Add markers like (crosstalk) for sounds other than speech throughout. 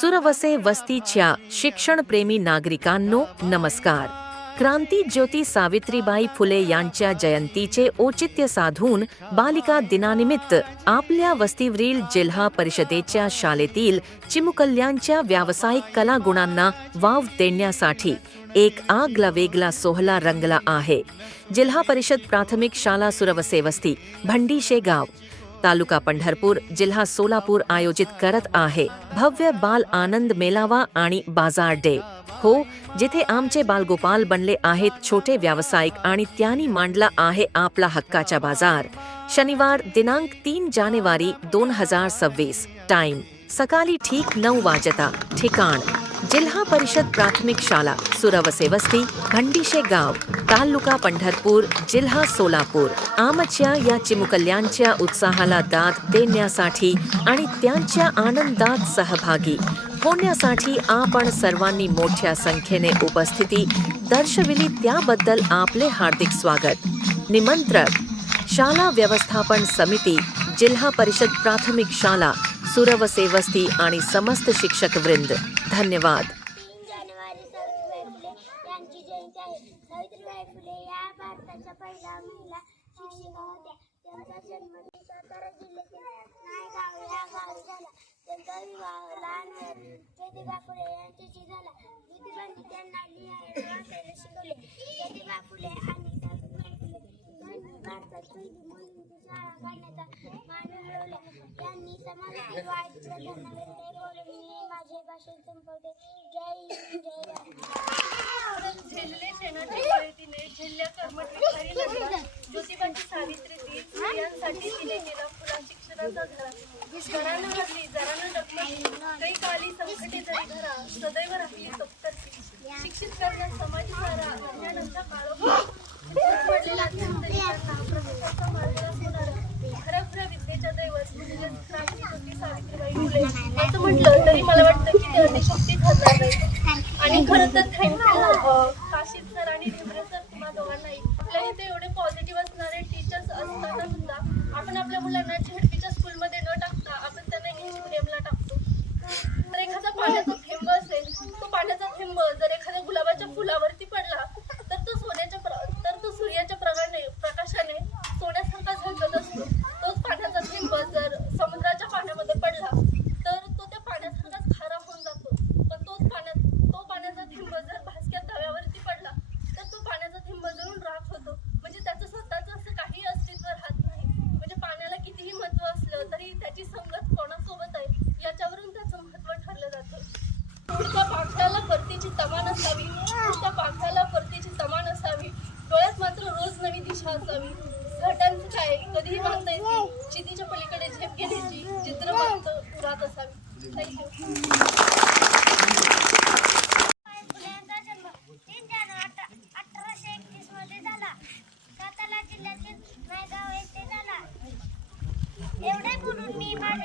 सुरवसे वस्तीच्या शिक्षणप्रेमी नागरिकांनो नमस्कार. क्रांती ज्योती सावित्रीबाई फुले यांच्या जयंतीचे औचित्य साधून बालिका दिनानिमित्त आपल्या वस्तीवरील जिल्हा परिषदेच्या शाळेतील चिमुकल्यांच्या व्यावसायिक कलागुणांना वाव देण्यासाठी एक आगला वेगला सोहळा रंगला आहे. जिल्हा परिषद प्राथमिक शाळा सुरवसे वस्ती भंडी शेगाव तालुका पंढरपूर जिल्हा सोलापूर आयोजित करत आहे भव्य बाल आनंद मेळावा आणि बाजार डे. हो जिथे आमचे बालगोपाल बनले आहेत छोटे व्यावसायिक आणि त्यांनी मांडला आहे आपला हक्काचा बाजार. शनिवार दिनांक तीन जानेवारी दोन हजार सव्वीस. टाइम. सकाळी ठीक नऊ वाजता. ठिकाण. जिल्हा परिषद प्राथमिक शाळा सुरवसे वस्ती भंडीशे गाव तालुका पंढरपूर जिल्हा सोलापूर. आमच्या या चिमुकल्यांच्या उत्साहाला दाद देण्यासाठी आणि त्यांच्या आनंदात सहभागी होण्यासाठी आपण सर्वांनी मोठ्या संख्येने उपस्थिती दर्शविली त्याबद्दल आपले हार्दिक स्वागत. निमंत्रक शाळा व्यवस्थापन समिती जिल्हा परिषद प्राथमिक शाळा सुरवसे वस्ती आणि समस्त शिक्षक वृंद. धन्यवाद. तीन जानेवारी फुले यांची जयंती आहे फुले या भारताच्या पहिल्या महिला शिक्षिका होत्या त्यांचा जन्म सातारा जिल्ह्यातील नायगाव या झाला त्यांचा विवाह लहान ज्योतिबा फुले यांच्याशी झाला ज्योतिबांनी त्यांना लिहायला वाचायला शिकवले यांनी शाळा काढण्याचा मान मिळवला समाजातील बोलून मी माझे भाषण संपवते जय हिंद जय भारत ज्योतिबाची सावित्री ती स्त्रियांसाठी तिने केला फुला शिक्षणाचा धरा घरानं हरली जरानं काही काली संकटे जरी धरा सदैव राहिली सप्तर्षी शिक्षित करण्यात समाज सारा अज्ञानाच्या काळोखात पडलेला अत्यंत त्यांना प्रभूचा मार्ग असणारा खऱ्या खऱ्या विद्येच्या दैवत म्हणजेच क्रांती होती सावित्रीबाई फुले असं म्हटलं तरी मला वाटतं की ते अतिशक्ती ठरणार नाही आणि खरं तर थँक्यू काशिद सर आणि ढिबरे सर तुम्हा दोघांनाही आपल्या इथे एवढे पॉझिटिव्ह असणारे टीचर्स असताना सुद्धा आपण आपल्या मुलांना झेडपीच्या स्कूलमध्ये न टाकता आपण त्यांना इंग्लिश मिडियमला टाकतो तर एखादा पाण्याचा थेंब असेल तो पाण्याचा थेंब जर एखाद्या गुलाबाच्या फुलावरती पडला तर तो सोन्याच्या प्र- तर तो सूर्याच्या प्रकाशाने प्रकाशाने सोन्यासारखा झळकत असतो तोच पाण्याचा थेंब जर समुद्राच्या पाण्यामध्ये पडला तर तो त्या पाण्यासारखाच खारा होऊन जातो पण तोच पाण्यात तो पाण्याचा थेंब जर भासक्या तव्यावरती पडला तर तो पाण्याचा थेंब जळून राख होतो म्हणजे त्याचं स्वतःचं असं काही अस्तित्व राहत नाही म्हणजे पाण्याला कितीही महत्त्व असलं तरी त्याची संगत कोणासोबत आहे याच्यावरून त्याचं महत्त्व ठरलं जातं पुढच्या पाखराला परतीची तमा नसावी पुढच्या पाखराला परतीची तमा नसावी डोळ्यात मात्र रोज नवी दिशा असावी घाटांचं काय कधीही मानता येते चितीच्या पलीकडे झेप घेण्याची चित्र मात्र उरात असावी थँक्यू फुल्यांचा जन्म तीन जानेवारी अठराशे एकतीसमध्ये झाला सातारा जिल्ह्यातील नायगाव येथे झाला एवढे बोलून मी माझे भाषण संपवतो जय हिंद जय भारत.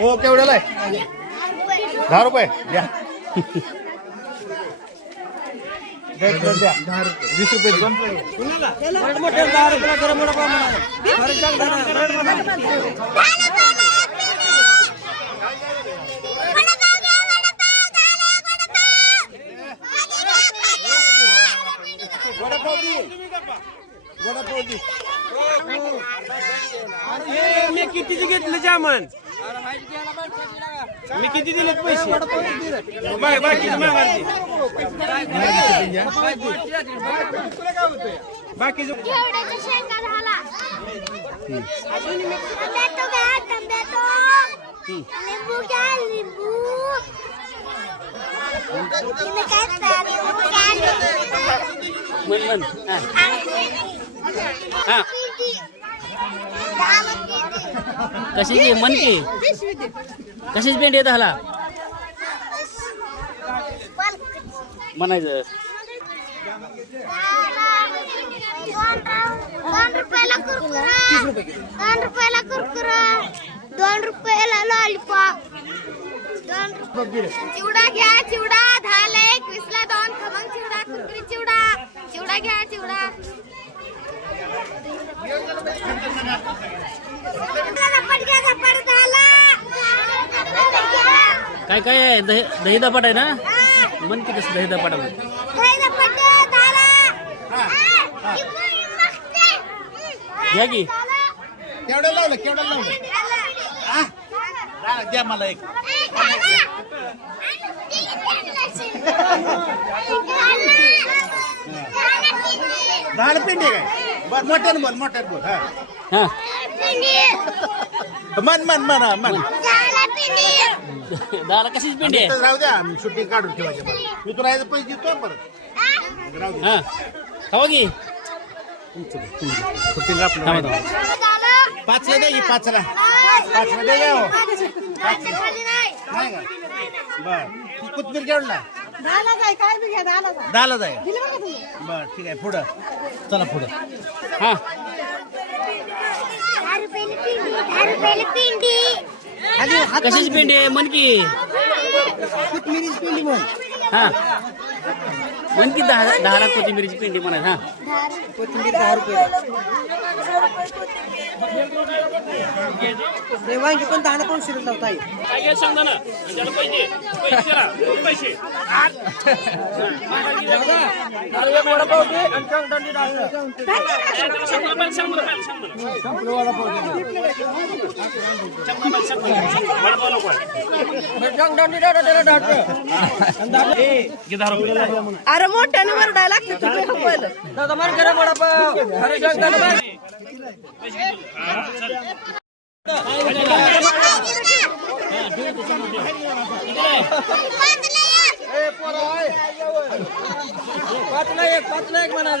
हो केवढ्याला आहे दहा रुपये द्या वीस रुपये दहा रुपये द्या. मी कितीचे घेतले जामन? मी किती दिलेत पैसे? बाय बाकीचे म्हण म्हण. हा. कशाची मन की. कशाची पेंट येत हाला म्हणायचं. दोन रुपयाला कुरकुरा दोन रुपयाला कुरकुरा दोन रुपयाला लॉलीपॉप चिवडा घ्या चिवडा दहाला एक वीसला दोन खमंग चिवडा कुरकुरीत चिवडा. चिवडा घ्या चिवडा. काय काय आहे? दही दही दपाट आहे ना? मन की कसं दही दपाट घ्या की. केवढं लावलं केवढं लावलं? हा? द्या मला एक. दहा पिंडी काय? बर मोठ्यानं बोल मोठ्यानं बोल हा. हा. मन मन मन हा, मन. दहाला कशीच पेंडी आहे? राहू द्या सुट्टी काढून ठेवायच्या मला मी तुला याचे पैसे देतो परत. राहू दे. हा. खावा की? आपलं थांबा पाचला द्या की पाचला. पाचला द्या या हो. नाही का? बर. केवढला दहाला जाय बर ठीक आहे पुढं. चला पुढं. हा. दहा रुपयाला पिंडी दहा रुपयाला पिंडी कशाची पेंडी आहे मन की हा. मन की दहा दहाला कोथिंबीरीची पेंडी म्हणा हा. देवांची पण दाणं पण शिरत लावता काय सांगा ना त्याला पैसे. पैसे पैसे. अरे मोठ्याने वरडायला लागते तुम्ही हवलं दादा मान करा वडापाव. अरे जगदान पाच ना एक पाच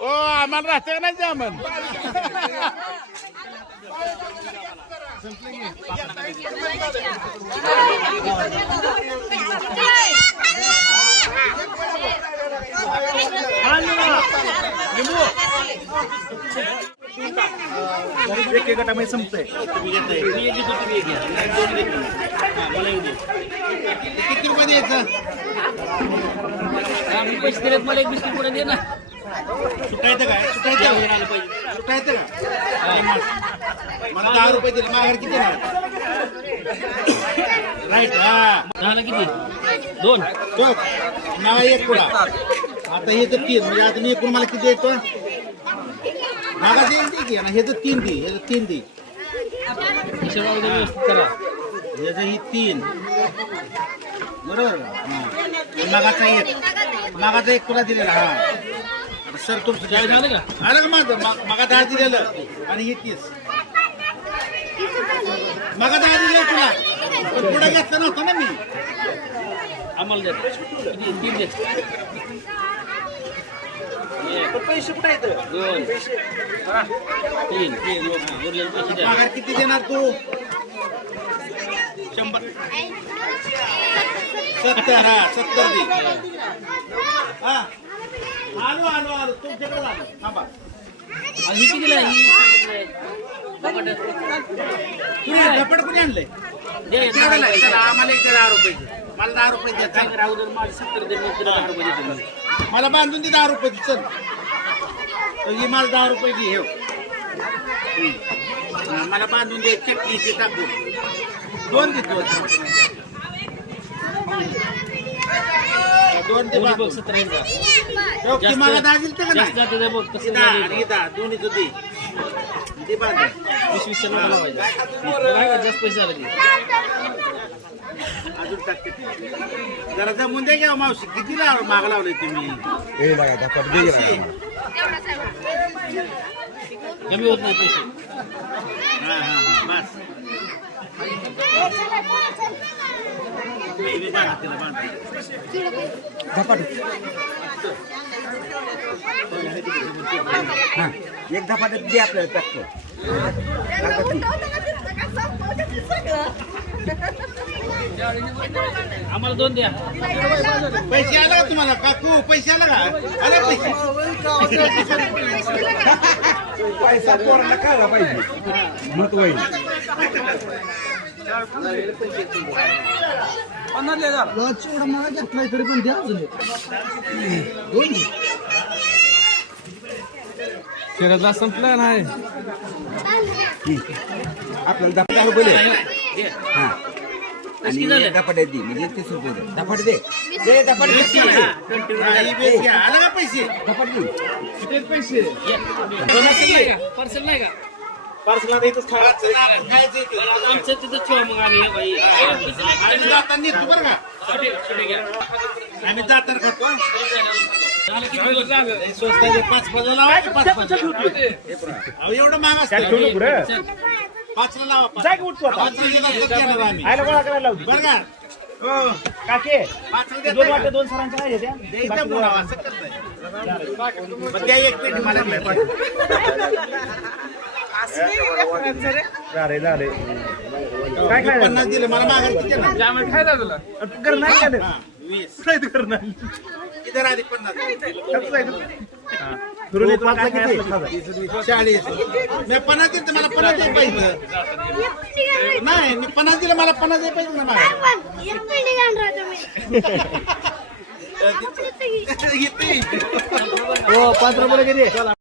ओ आम्हाला राहते का नाही जामन एक एक गटामध्ये संपतंय किती रुपये द्यायचं मला एक बिस्किट पुढे दे ना. सुटायचं काय? सुटायचं? सुटायचं का? मला दहा रुपये दिले. माघार किती राईट हा. किती? दोन. नावा एक पुढा आता हे तर तीन. म्हणजे आता मी एकूण मला किती येतो मागा देईन ती की हे तर तीन दी. हे तर तीन दी. करा. याचं ही तीन. बरोबर? हा. मागाचा एक. मागाचा एक तुला दिलेला. हा. सर तुमचं काय झालं का? अरे का माझं मागा दहा दिलेलं. आणि हे तीस मागा दहा दिलेलं तुला. पण पुढे घेतलं नव्हतं ना मी. आम्हाला पैसे कुठे येतं दोन. तीन. तीन. पगार किती देणार तू? शंभर. सत्तर हा सत्तर दे. हा. आलो आलो आलो. तुमच्याकडे आलो. थांबा. ही. कुणी आणलंय? आहे? चला, आम्हाला एक दहा रुपये. मला दहा रुपये द्या माझे सत्तर दे मग तुला दहा रुपये देतो. मला बांधून दे दहा रुपये चल. तर ही मला दहा रुपये दे हे. हा, मला बांधून दे चटणी ते टाकून. दोन दे दोन दोन दोन्ही. सत्तर एकदा. ठेव की मला दहा दिलते का नाही? दहा आणि इथं. दहा दोन्हीचं दे दे बांधून वीस वीसच्या नोटा लावायच्या. बघा का, जास्त पैसे झाले ते. अजून टाकते जरा जमून द्या घ्या मावशी. किती लाव माग लावले तुम्ही. कमी होत नाही पैसे. हा, हा, हा, बस. हे. एक दफा दे आपल्याला टाकतो आम्हाला दोन द्या. पैसे आला का तुम्हाला काकू? पैसे आला का? आला पैसे? पैसा पोराला कळला पाहिजे. महत्त्व शरदला संपलं नाही आपल्याला दहा रुपये दे दे. हा किती आणि झालं? एक धपाटे दे म्हणजे तीस रुपये दे धपाटे दे दे धपाटे वीस दे. हा. हा, ही बेस घ्या. आला का पैसे धपाटे दे ये. पार्सल नाही का पार्सल नाही का खायचं इथे. आमचं तिथं ठेवा मग आम्ही हे बाई. आम्ही जाताना नेतो बरं का? छोटे छोटे घ्या. आम्ही जाताना खातो झालं किती दिवस? लागलं? स्वस्त आहे, पाच पाच लावा की पाच पाच अहो, एवढं महाग असतं. पाचला लावा पाच. पाचला दिला तर देणार आम्ही. बरं का? हो. पाचला देताय का? द्यायचं बोलावं, असं करताय. मग द्या एक पेटी मला काय पन्नास दिले मला माघार किती देणार? हा, वीस. इधर आधी पन्नास. चाळीस. मी पन्नास दिले तर मला पन्नास पाहिजे. नाही मी पन्नास दिलं मला पन्नास पाहिजे ना. (laughs) हो पाच रुपये किती? हे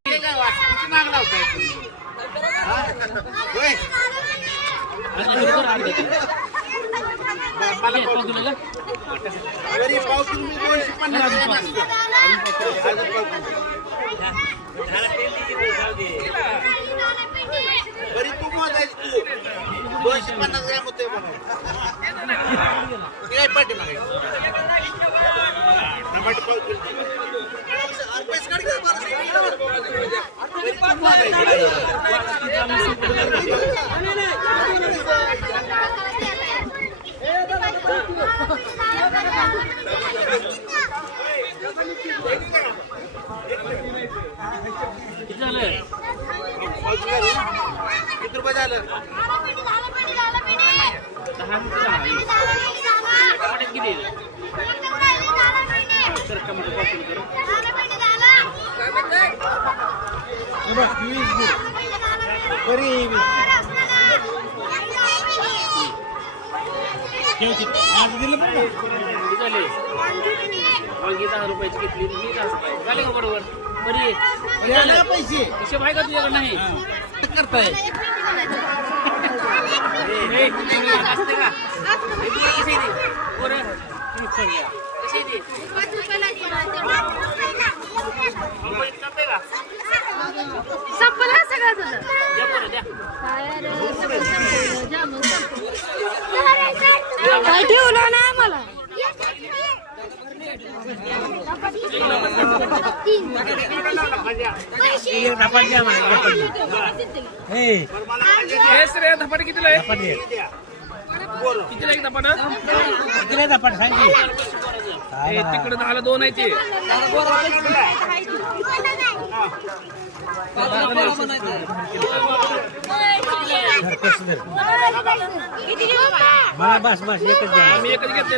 वांगी दहा रुपयाची घेतली मी दहा रुपये झाले का बरोबर बरी पैसे का तुझ्याकडे नाही करताय? हे? संपलं सगळं तुझं. काय ठेवलं ना आम्हाला? हे श्रेय धपाटे कितीला आहे कितीला एक धपाट हे तिकडे दहाला दोन आहे ते मला बस बस एकच आम्ही एकच घेतले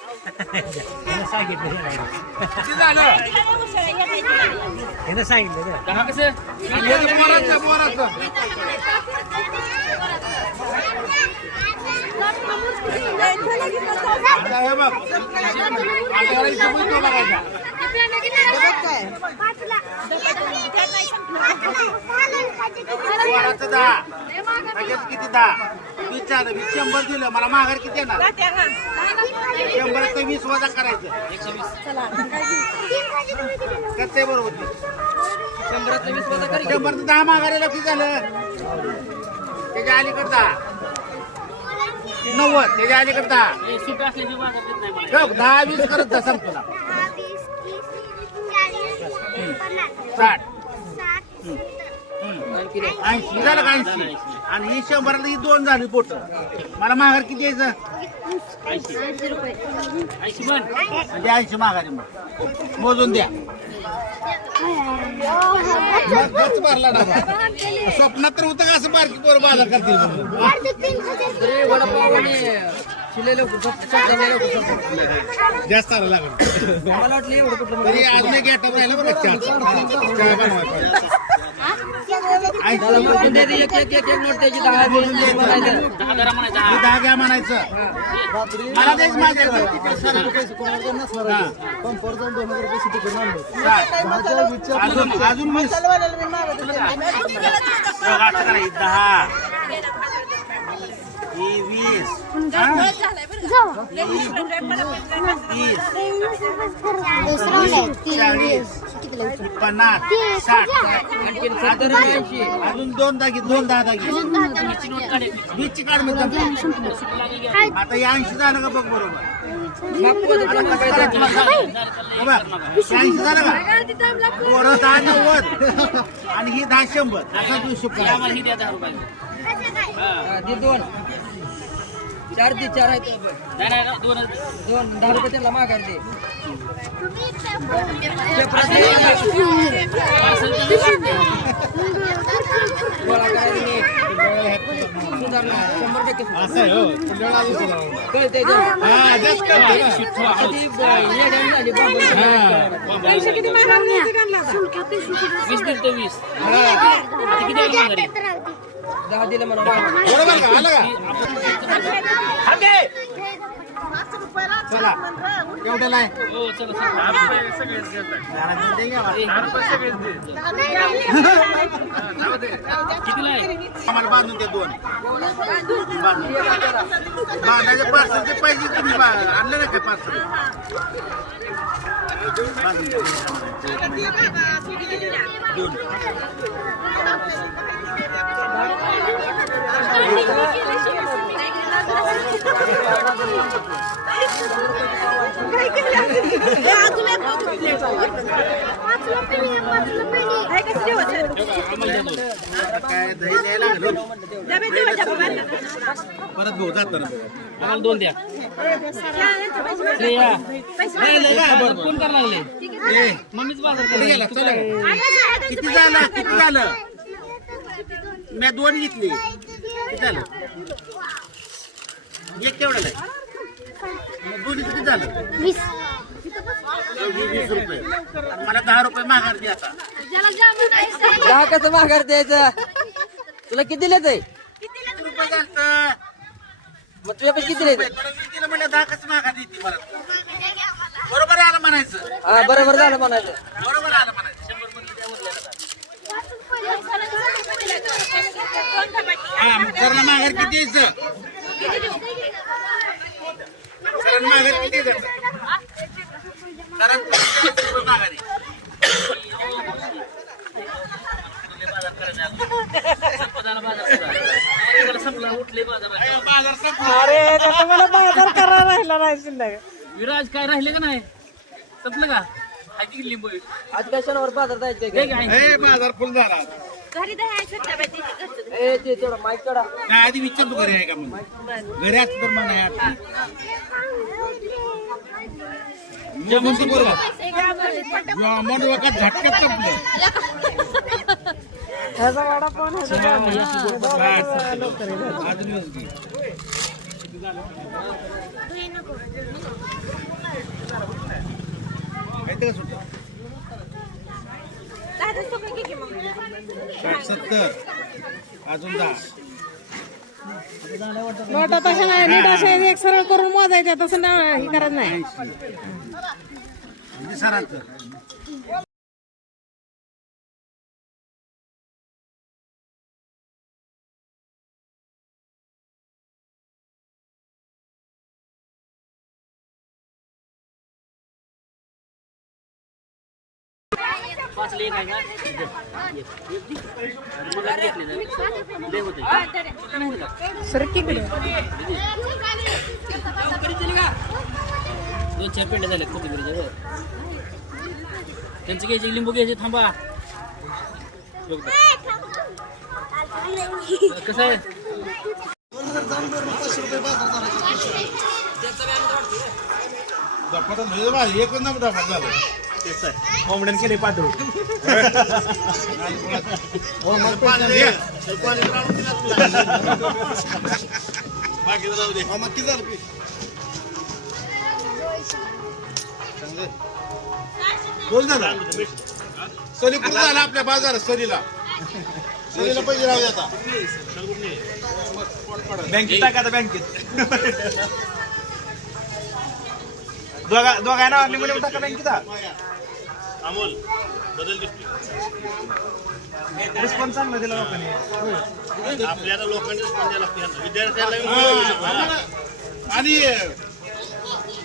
हे सांगितलं सगळ्यात किती दहा? झालं वीस शंभर दिलं मला माघार किती येणार? शंभर ते वीस वजा करायचं. करते बरोबर ते. शंभराचं वीस वजा करी. शंभर ते दहा माघारीला किती झालं? त्याच्या अलीकडे दहा. नव्वद त्याच्या अलीकडे दहा. नाही मला. दहा वीस करत जा संपला. साठ. ऐंशी झालं का ऐंशी. आणि ही शंभराला ही दोन झाली बोट मला माघार किती यायचं? ऐंशी. पण म्हणजे ऐंशी माघारी मग. मोजून द्या. मग गच्च भरला डबा स्वप्नात तर होतं का असं बारकी पोर बाजार करतील म्हणून? मला जास्त आलं लागलं. वाटलं एवढं कुठलं तरी अजून एक गॅटअप राहिलं बरं का? चहा. चहा बनवायचा त्याला ऐंशी मोजून दे रे, एक एक एक नोट त्याची दहा म्हणायचं. दहा जरा म्हणायचा. दहा घ्या म्हणायचं. मला तेच माझ्या अजून दहा. वीस? तीस चाळीस. पन्नास. साठ ऐंशी अजून दोन दागी दोन दहा दागी वीसची काढ मी आता या ऐंशी झालं का बघ बरोबर ऐंशी झालं का पोरं दहा नव्वद आणि ही दहा शंभर असा तू शुक्र दोन चार दे चार आहेत. दोन दोन. दहा रुपये त्यांना माघार दे. गोळा करायला नीट. सुधारणा शंभर टक्के सुधारणा. कळतंय ते. किती येड्यावानी झाली बाबा. वीस दिलं वीस. आता किती आलं माघारी दहा दिलं का? का हो आम्हाला बांधून दे दोन. बांधायचे पार्सलचे पैसे तुम्ही आणले ना काय पार्सल बांधून दे. दोन. परत भाऊ जातो ना. आम्हाला दोन द्या. कोण करायला लागले ए, मम्मीच बाजार किती झालं? किती झालं? मी दोन घेतली. झालं? एक केवढ्याला आहे? मग दोन्ही किती झालं? वीस. एवढी वीस रुपये. मला दहा रुपये माघार दे आता. दहा कसं माघार द्यायचं? तुला किती दिले ते किती रुपये झालं मग तुझ्या पैसे किती दिले तिला म्हणलं दहा कसं माघार देते मला? बरोबर आलं म्हणायचं. हा बरोबर झालं म्हणायचं. बरोबर आलं म्हणायचं. शंभरमध्ये द्या. उरलेलं हा माघार किती यायचं माघार किती यायचं माघार आहे. संपदाला बाजार करा. तुम्हाला संपला उठले बाजार अयो, बाजार संपला. विराज काय राहिले का नाही? संपलं का? हाय की लिंबू आज काय शनिवार बाजार ए, बाजार फुल झाला. ए ते तेवढं माईक काढा. नाही आधी विचारतो घरी आहे का म्हणून. घरी असतं तर मग नाही म्हणतो बरोबर म्हणून वखत झटक्यात संपलं. अजून वीस घे. माहिती का सुट्टी? साठ सत्तर. अजून दहा. नोटा तशा नाही नीट असे एक सरळ करून मोजायच्या तसं नाही हे करत नाही. पाच लेख आहे ना. लय होते दोन चार पेंड्या झाल्यात कोथिंबीरीच्या बरं. त्यांचे घ्यायचे लिंबू घ्यायचे थांबा. कसं आहे एक नंबर कोंबड्यान केले पाठवू बोल ना ना. सरी झाला आपल्या बाजारात सरीला सरीला पैसे राहू आता बँकेत टाका आता बँकेत दोघा दोघा ना लिंबू टाका बँकेत अमोल बदल दिसतो रिस्पॉन्स चांगला दिला लोकांनी. आपल्याला लोकांनी रिस्पॉन्स द्यायला लागतो यांना. विद्यार्थ्याला आणि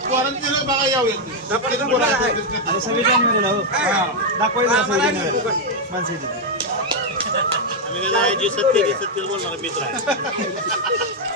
पोरांनी बघा यावं सव्वीस जानेवारीला हो. दाखवायचं माणसं सत्य सत्य बोलणार मित्र आहे. (laughs)